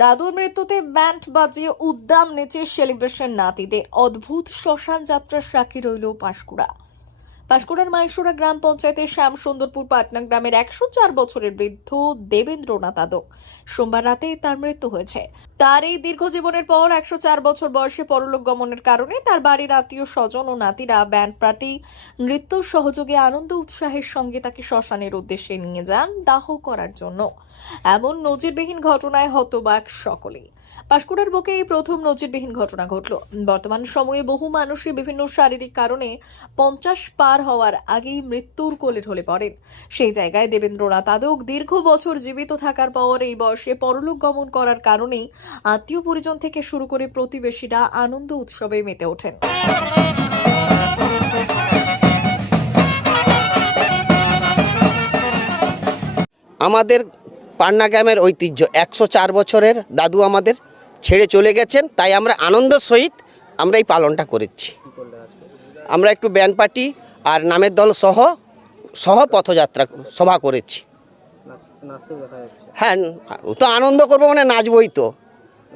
দাদুর মৃত্যুতে ব্যান্ড বাজিয়ে উদ্দাম নেচে সেলিব্রেশন নাতিদের। অদ্ভুত শ্মশান যাত্রার সাক্ষী রইল পাঁশকুড়া। পাঁশকুড়ার মাহেশ্বরা গ্রাম পঞ্চায়েতের শ্যাম সুন্দরপুর পাটনা গ্রামের একশো চার বছরের বৃদ্ধ দেবেন্দ্রনাথ আদক। সোমবার রাতে তার মৃত্যু হয়েছে। তার এই দীর্ঘ জীবনের পর একশো চার বছর বয়সে পরলোক গমনের কারণে তার বাড়ির আত্মীয় স্বজন ও নাতিরা ব্যান্ড পার্টি, নৃত্য সহযোগে আনন্দ উৎসাহের সঙ্গে তাকে শ্মশানের উদ্দেশ্যে নিয়ে যান দাহ করার জন্য। এমন নজিরবিহীন ঘটনায় হতবাক সকলেই। পাশকুড়ার বুকে এই প্রথম নজিরবিহীন ঘটনা ঘটল। বর্তমান সময়ে বহু মানুষই বিভিন্ন শারীরিক কারণে পঞ্চাশ পার হওয়ার আগেই মৃত্যুর কোলে ঢলে পড়েন। সেই জায়গায় দেবেন্দ্রনাথ আদক দীর্ঘ বছর জীবিত থাকার পর এই বয়সে পরলোক গমন করার কারণেই আত্মীয় পরিজন থেকে শুরু করে প্রতিবেশীরা আনন্দ উৎসবে মেতে ওঠেন। আমাদের পান্না গ্রামের ঐতিহ্য, একশো চার বছরের দাদু আমাদের ছেড়ে চলে গেছেন, তাই আমরা আনন্দ সহিত আমরা এই পালনটা করেছি। আমরা একটু ব্যান্ড পার্টি আর নামের দল সহ সহ পথযাত্রা সভা করেছি। হ্যাঁ ও তো আনন্দ করব মানে নাচবই তো।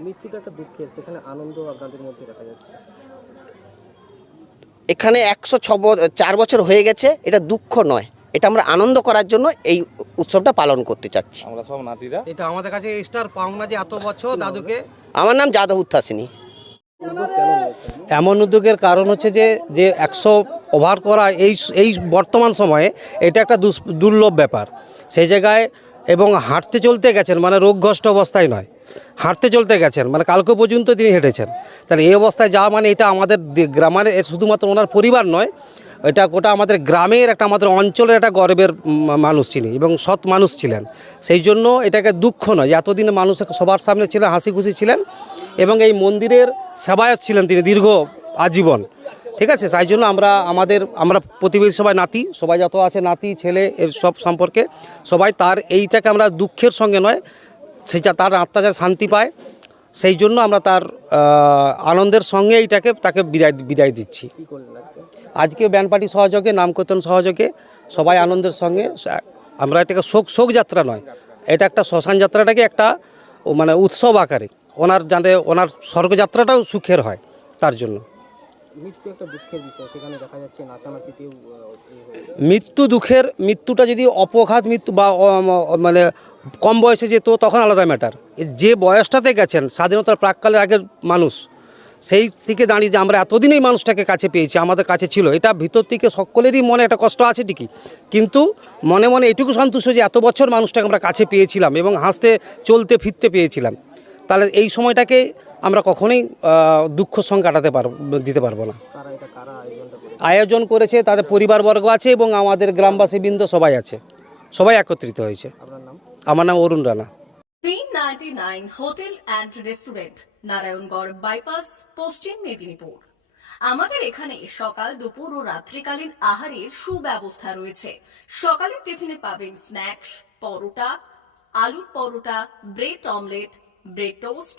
মৃত্যুটা একটা দুঃখের সেখানে আনন্দ আপনাদের মধ্যে দেখা যাচ্ছে। এখানে একশো ছ চার বছর হয়ে গেছে এটা দুঃখ নয়। এটা আমরা আনন্দ করার জন্য এই উৎসবটা পালন করতে চাচ্ছি। আমরা সব নাতিরা। এটা আমাদের কাছে স্টার পাওনা যে এত বছর দাদুকে। আমার নাম যাদব উত্থাসিনী। এমন উদ্যোগের কারণ হচ্ছে যে যে একশো ওভার করা এই এই বর্তমান সময়ে এটা একটা দুর্লভ ব্যাপার। সেই জায়গায় এবং হাঁটতে চলতে গেছেন মানে রোগগ্রস্ত অবস্থায় নয়। হাঁটতে চলতে গেছেন মানে কালকে পর্যন্ত তিনি হেঁটেছেন। তাহলে এই অবস্থায় যাওয়া মানে এটা আমাদের গ্রামের শুধুমাত্র ওনার পরিবার নয়, এটা গোটা আমাদের গ্রামের একটা আমাদের অঞ্চলের একটা গর্বের মানুষ ছিলেন এবং সৎ মানুষ ছিলেন। সেই জন্য এটাকে দুঃখ নয় এতদিন মানুষ সবার সামনে ছিলেন হাসি খুশি ছিলেন এবং এই মন্দিরের সেবায়ত ছিলেন তিনি দীর্ঘ আজীবন। ঠিক আছে তাই জন্য আমরা আমাদের, আমরা প্রতিবেশী সবাই নাতি, সবাই যত আছে নাতি, ছেলে, এর সব সম্পর্কে, সবাই তার এইটাকে আমরা দুঃখের সঙ্গে নয়, সেটা তার আত্মা যাতে শান্তি পায়, সেই জন্য আমরা তার আনন্দের সঙ্গে এইটাকে, তাকে বিদায় বিদায় দিচ্ছি। আজকে ব্যান্ড পার্টি সহযোগে, নামকীর্তন সহযোগে, সবাই আনন্দের সঙ্গে, আমরা এটাকে শোক শোক যাত্রা নয়, এটা একটা শ্মশান যাত্রাটাকে একটা মানে উৎসব আকারে, ওনার যাতে, ওনার স্বর্গযাত্রাটাও সুখের হয়, তার জন্য। মৃত্যু দুঃখের দুঃখের, মৃত্যুটা যদি অপঘাত মৃত্যু বা মানে কম বয়সে যেত, তখন আলাদা ম্যাটার যে বয়সটাতে গেছেন, স্বাধীনতার প্রাককালের আগের মানুষ, সেই থেকে দাঁড়িয়ে যে আমরা এতদিন এই মানুষটাকে কাছে পেয়েছি, আমাদের কাছে ছিল, এটা ভিতর থেকে সকলেরই মনে একটা কষ্ট আছে ঠিকই। কিন্তু মনে মনে এটুকু সন্তুষ্ট যে এত বছর মানুষটাকে আমরা কাছে পেয়েছিলাম এবং হাসতে, চলতে, ফিরতে পেয়েছিলাম। তাহলে এই সময়টাকে আমরা কখনোই দুঃখ সঙ্গে কাটাতে পারব দিতে পারব না। কারা এটা কারা আয়োজনটা করে আয়োজন করেছে তাদের পরিবারবর্গ আছে এবং আমাদের গ্রামবাসী বৃন্দ সবাই আছে। সবাই একত্রিত হয়েছে। আমার নাম অরুণ রানা। তিন ninety nine hotel and restaurant Narayangarh bypass Paschim Medinipur আমাদের এখানে সকাল দুপুর ও রাত্রিকালীন আহারের সুব্যবস্থা রয়েছে। সকালের টিফিনে পাবেন স্ন্যাক্স পরোটা আলুর paratha bread omelette bread toast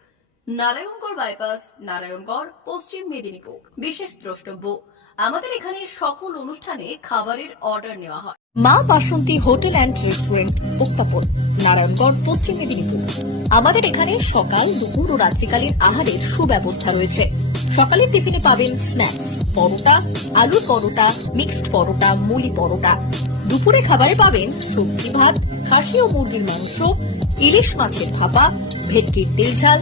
Narayangarh bypass Narayangarh, Paschim Medinipur. বিশেষ দ্রষ্টব্য, আমাদের এখানে সকল অনুষ্ঠানে খাবারের অর্ডার নেওয়া হয়। Maa Basanti hotel and restaurant উত্তাপন, Narayangarh, Paschim Medinipur. আমাদের এখানে সকাল, দুপুর ও রাত্রিকালীন আহারের সুব্যবস্থা রয়েছে। সকালের টিফিনে পাবেন স্ন্যাক্স পরোটা, আলুর পরোটা মিক্সড পরোটা মুলি পরোটা। দুপুরে খাবারে পাবেন সবজি ভাত, খাসি ও মুরগির মাংস, ইলিশ মাছের ভাপা, ভেটকির তেল ঝাল